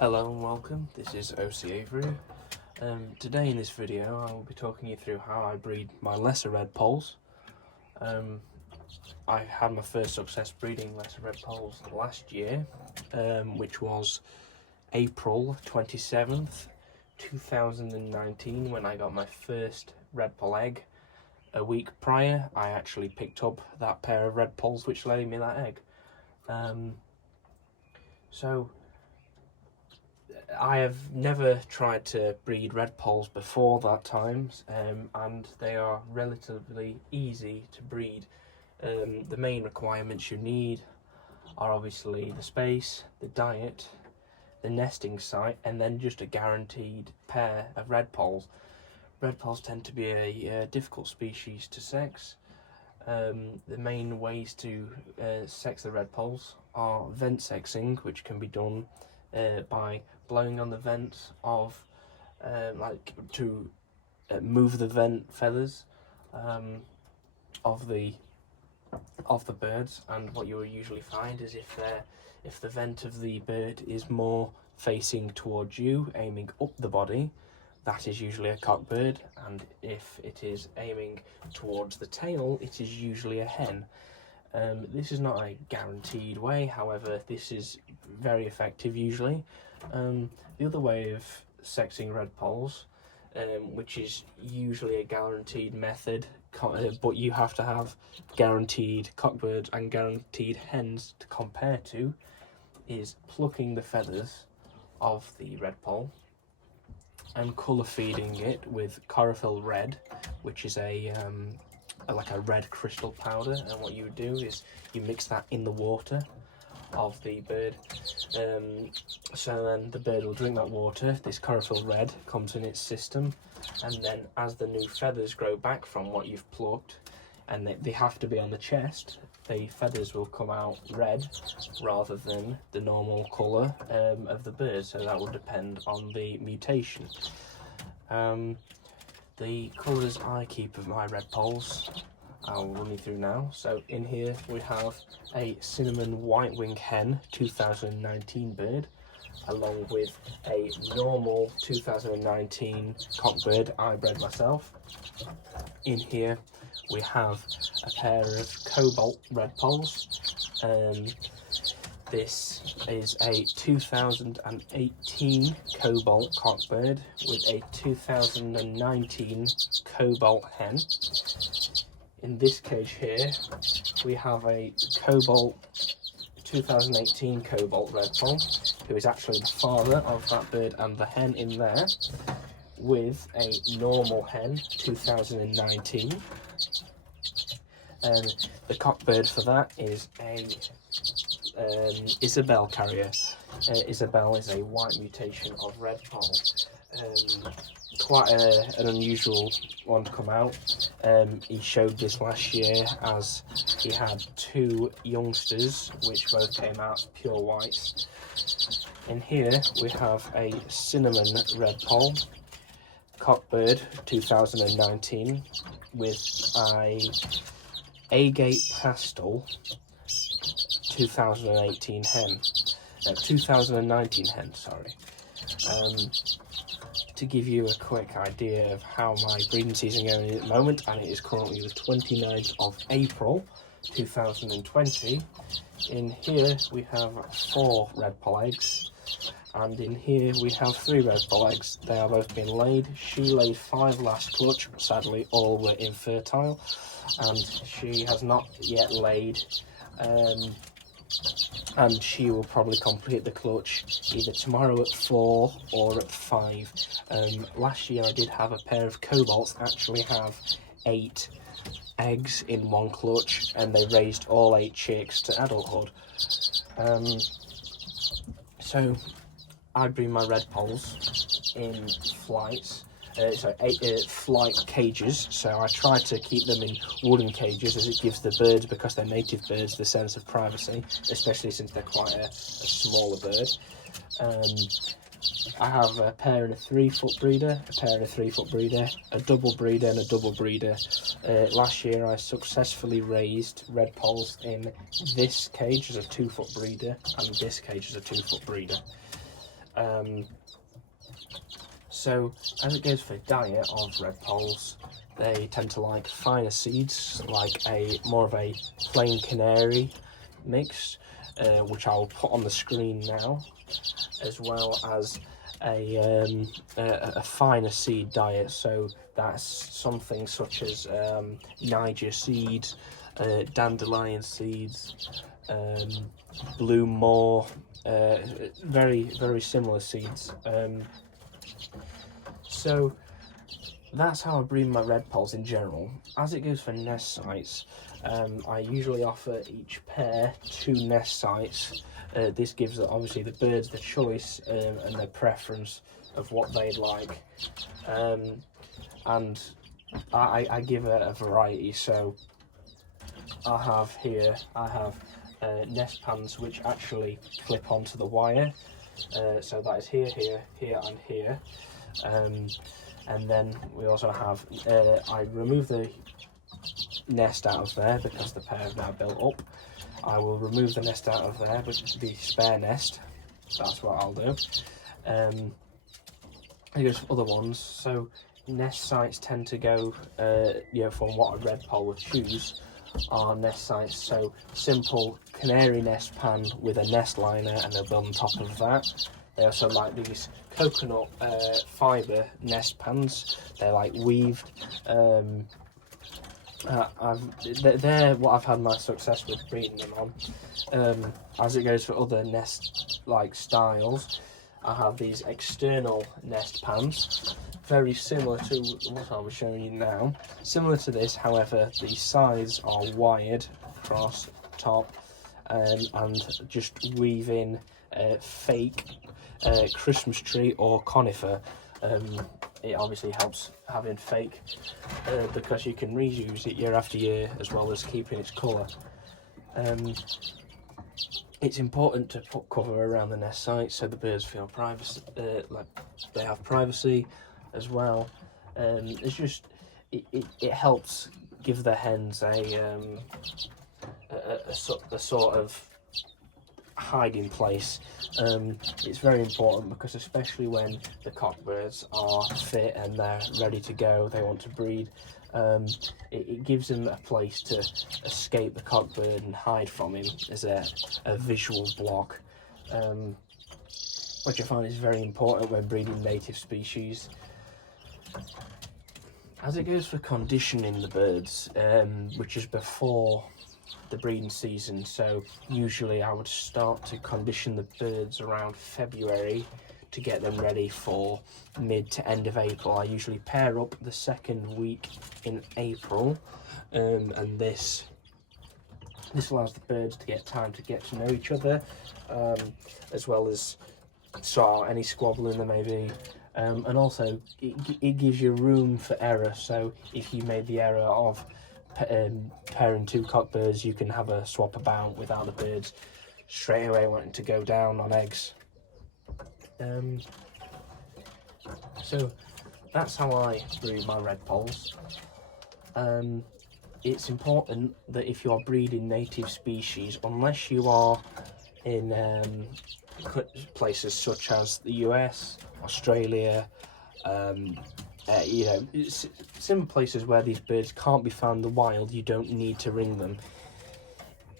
Hello and welcome, this is OC Avery. Today in this video I will be talking you through how I breed my lesser Redpolls. I had my first success breeding lesser Redpolls last year, which was April 27th, 2019 when I got my first Redpoll egg. A week prior I actually picked up that pair of Redpolls which laid me that egg. So I have never tried to breed Redpolls before that time, and they are relatively easy to breed. The main requirements you need are obviously the space, the diet, the nesting site, and then just a guaranteed pair of Redpolls. Redpolls tend to be a difficult species to sex. The main ways to sex the Redpolls are vent sexing, which can be done by blowing on the vents of to move the vent feathers of the birds. And what you will usually find is if the vent of the bird is more facing towards you, aiming up the body, that is usually a cock bird, and if it is aiming towards the tail, it is usually a hen. This is not a guaranteed way, however this is very effective usually. The other way of sexing Redpolls, which is usually a guaranteed method, but you have to have guaranteed cockbirds and guaranteed hens to compare to, is plucking the feathers of the Redpoll and colour feeding it with Caraphyl Red, which is like a red crystal powder. And what you would do is you mix that in the water of the bird, so then the bird will drink that water. This Caraphyl Red comes in its system, and then as the new feathers grow back from what you've plucked, and they have to be on the chest, the feathers will come out red rather than the normal colour of the bird, so that will depend on the mutation. The colours I keep of my Redpolls I'll run you through now. So in here we have a cinnamon white-winged hen 2019 bird, along with a normal 2019 cockbird I bred myself. In here we have a pair of cobalt Redpolls. This is a 2018 cobalt cockbird with a 2019 cobalt hen. In this cage here, we have a cobalt 2018 cobalt Redpoll, who is actually the father of that bird and the hen in there, with a normal hen 2019. The cockbird for that is a Isabel carrier. Isabel is a white mutation of Redpoll. Quite an unusual one to come out. He showed this last year as he had two youngsters which both came out pure whites. In here we have a cinnamon Redpoll cockbird 2019 with a agate pastel 2018 hen. 2019 hen, sorry. To give you a quick idea of how my breeding season is going at the moment, and it is currently the 29th of April 2020. In here we have 4 Redpoll eggs, and in here we have 3 Redpoll eggs. They are both being laid. She laid 5 last clutch, sadly all were infertile, and she has not yet laid, and she will probably complete the clutch either tomorrow at 4 or at 5. Last year I did have a pair of cobalts actually have 8 eggs in one clutch, and they raised all 8 chicks to adulthood. So I breed my Redpolls in flights. Flight cages, so I try to keep them in wooden cages as it gives the birds, because they're native birds, the sense of privacy, especially since they're quite a smaller bird. I have a pair and a 3-foot breeder, a pair and a 3-foot breeder, a double breeder and a double breeder. Last year I successfully raised Redpolls in this cage as a 2-foot breeder and this cage as a 2-foot breeder. So as it goes for diet of redpolls, they tend to like finer seeds, like more of a plain canary mix, which I'll put on the screen now, as well as a finer seed diet. So that's something such as Niger seeds, dandelion seeds, blue moor, very similar seeds. So that's how I breed my redpolls in general. As it goes for nest sites, I usually offer each pair 2 nest sites. This gives obviously the birds the choice and their preference of what they'd like, and I give a variety. So I have nest pans which actually clip onto the wire, so that is here, and here. And then we also have, I remove the nest out of there because the pair have now built up. I will remove the nest out of there with the spare nest. That's what I'll do. It goes for other ones. So nest sites tend to go, from what a redpoll would choose, are nest sites. So simple canary nest pan with a nest liner and a build on top of that. They also like these coconut fibre nest pans. They're like weaved. They're what I've had my success with breeding them on. As it goes for other nest like styles, I have these external nest pans, very similar to what I was showing you now. Similar to this, however, the sides are wired across top, and just weave in fake Christmas tree or conifer. It obviously helps having fake because you can reuse it year after year, as well as keeping its colour. It's important to put cover around the nest site so the birds feel privacy, like they have privacy as well. It's just it helps give the hens a sort of hiding place. It's very important because especially when the cockbirds are fit and they're ready to go, they want to breed, it gives them a place to escape the cockbird and hide from him as a visual block, which I find is very important when breeding native species. As it goes for conditioning the birds, which is before the breeding season, so usually I would start to condition the birds around February to get them ready for mid to end of April. I usually pair up the second week in April, and this allows the birds to get time to get to know each other, as well as sort out any squabbling there may be. And also it gives you room for error, so if you made the error of pairing 2 cockbirds, you can have a swap about without the birds straight away wanting to go down on eggs. So that's how I breed my redpolls. It's important that if you are breeding native species, unless you are in places such as the US, Australia, some places where these birds can't be found in the wild, you don't need to ring them.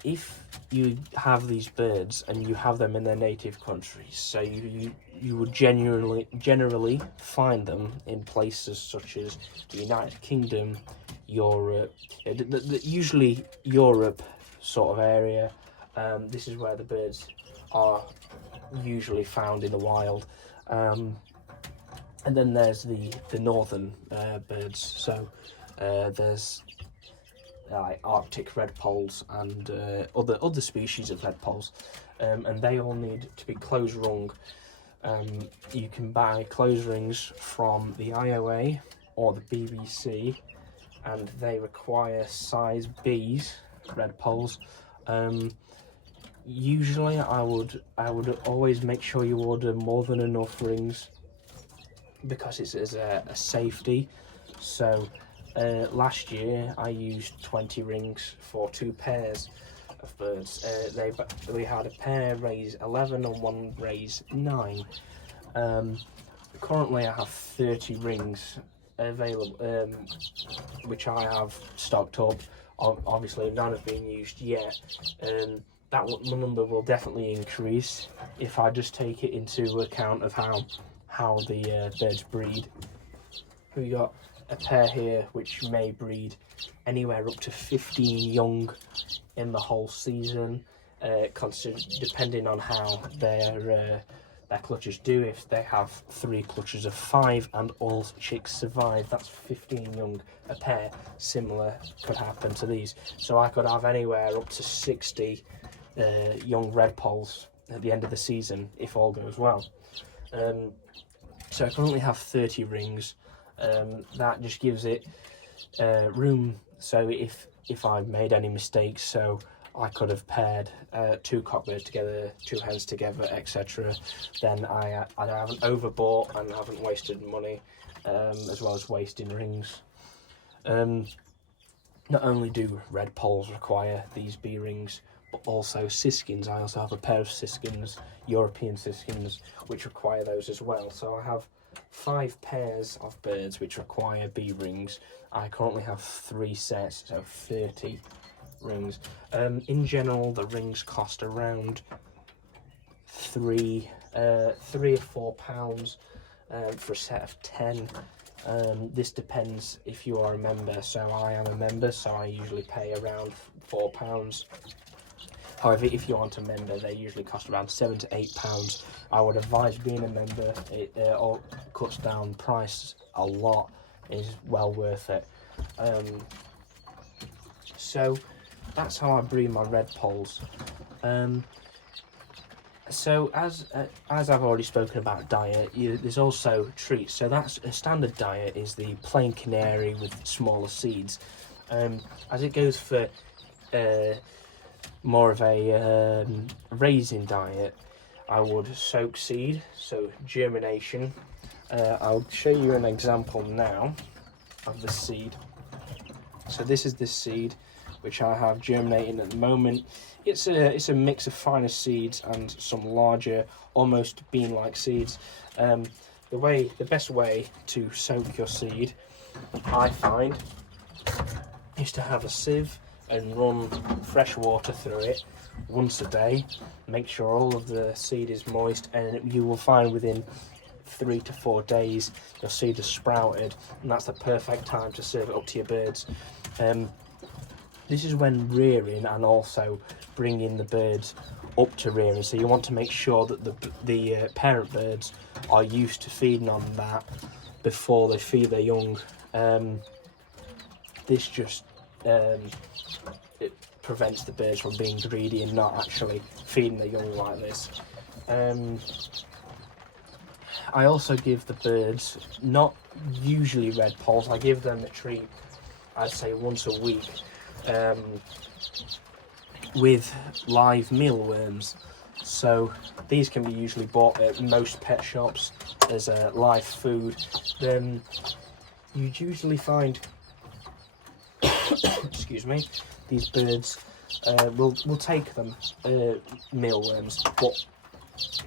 If you have these birds and you have them in their native countries, so you would generally find them in places such as the United Kingdom, Europe, usually Europe sort of area. This is where the birds are usually found in the wild. And then there's the northern birds, so there's Arctic redpolls and other species of redpolls, and they all need to be close rung. You can buy close rings from the IOA or the BBC, and they require size B's redpolls. Usually I would always make sure you order more than enough rings, because it's as a safety. So last year I used 20 rings for 2 pairs of birds. We had a pair raise 11 and one raise 9. Currently I have 30 rings available, which I have stocked up. Obviously none have been used yet. That number will definitely increase if I just take it into account of how the birds breed. We got a pair here which may breed anywhere up to 15 young in the whole season, depending on how their clutches do. If they have 3 clutches of 5 and all chicks survive, that's 15 young a pair. Similar could happen to these. So I could have anywhere up to 60 young Redpolls at the end of the season if all goes well. So I currently have 30 rings. That just gives it room, so if I've made any mistakes, so I could have paired 2 cockbirds together, 2 hens together, etc., then I haven't overbought and haven't wasted money, as well as wasting rings. Not only do Redpolls require these B rings, but also siskins. I also have a pair of siskins, European siskins, which require those as well. So I have 5 pairs of birds which require B rings. I currently have 3 sets, so 30 rings. In general, the rings cost around £3 or £4 for a set of 10. This depends if you are a member. So I am a member, so I usually pay around £4. However, if you aren't a member, they usually cost around £7 to £8. I would advise being a member. It all cuts down price a lot. It's well worth it. So that's how I breed my Redpolls. So as I've already spoken about diet, there's also treats. So that's a standard diet is the plain canary with smaller seeds. As it goes for more of a raisin diet, I would soak seed, so germination. I'll show you an example now of the seed. So this is the seed which I have germinating at the moment. It's a mix of finer seeds and some larger, almost bean-like seeds. The best way to soak your seed, I find, is to have a sieve and run fresh water through it once a day. Make sure all of the seed is moist, and you will find within 3 to 4 days your seed has sprouted, and that's the perfect time to serve it up to your birds. This is when rearing and also bringing the birds up to rearing, so you want to make sure that the parent birds are used to feeding on that before they feed their young. This just it prevents the birds from being greedy and not actually feeding their young like this. I also give the birds, not usually Redpolls, I give them a treat, I'd say once a week, with live mealworms. So these can be usually bought at most pet shops as live food. Then you usually find excuse me, these birds will take them, mealworms, but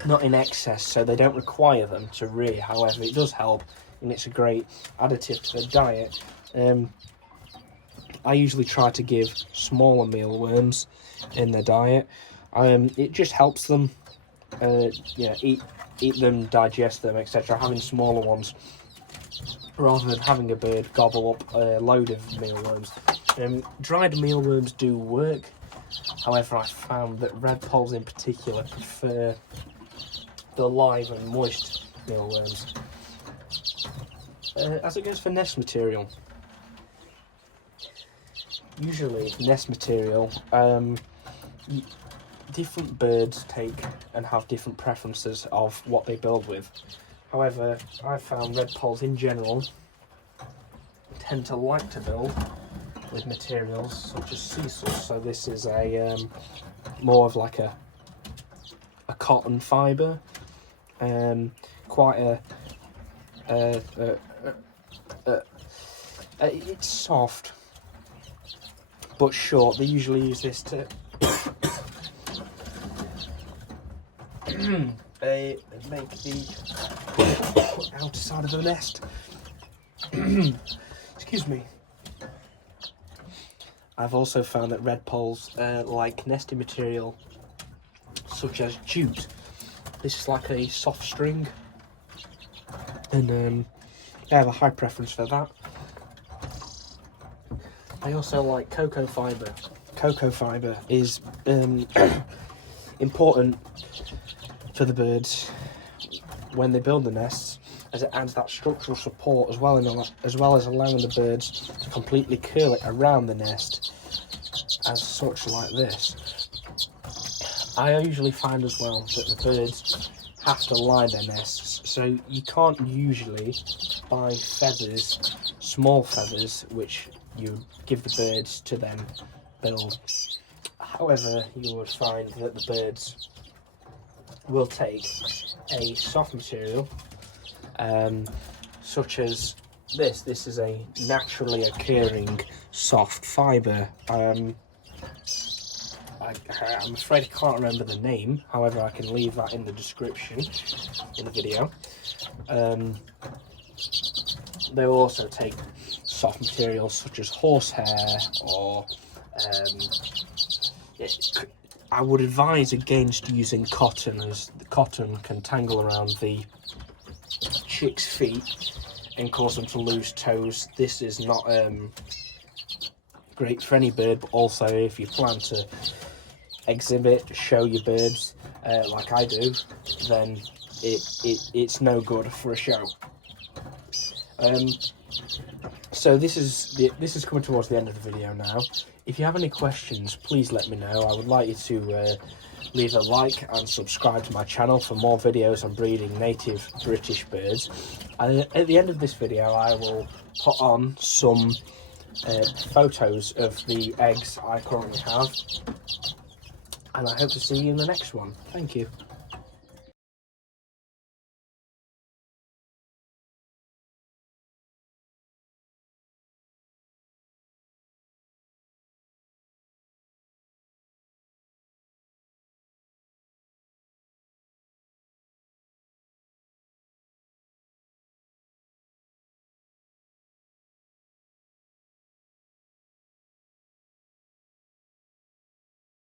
not in excess, so they don't require them to rear. However, it does help, and it's a great additive to the diet. I usually try to give smaller mealworms in their diet. It just helps them, eat them, digest them, etc. Having smaller ones, rather than having a bird gobble up a load of mealworms. Dried mealworms do work. However, I found that Redpolls in particular prefer the live and moist mealworms. As it goes for nest material, usually nest material, different birds take and have different preferences of what they build with. However, I've found Redpolls in general tend to like to build with materials such as Sisal. So this is a more of like a cotton fibre, quite it's soft but short. They usually use this to make the outer side of the nest. Excuse me. I've also found that redpolls like nesting material such as jute. This is like a soft string, and they have a high preference for that. I also like cocoa fibre. Cocoa fibre is important for the birds when they build the nests, as it adds that structural support as well as allowing the birds to completely curl it around the nest as such, like this. I usually find as well that the birds have to line their nests, so you can't usually buy feathers, small feathers, which you give the birds to then build. However, you would find that the birds will take a soft material, such as this. This is a naturally occurring soft fibre. I'm afraid I can't remember the name, however I can leave that in the description in the video. They will also take soft materials such as horsehair, or I would advise against using cotton, as the cotton can tangle around the chick's feet and cause them to lose toes. This is not great for any bird, but also if you plan to show your birds like I do, then it's no good for a show. So this is coming towards the end of the video now. If you have any questions, please let me know. I would like you to leave a like and subscribe to my channel for more videos on breeding native British birds. And at the end of this video, I will put on some photos of the eggs I currently have. And I hope to see you in the next one. Thank you.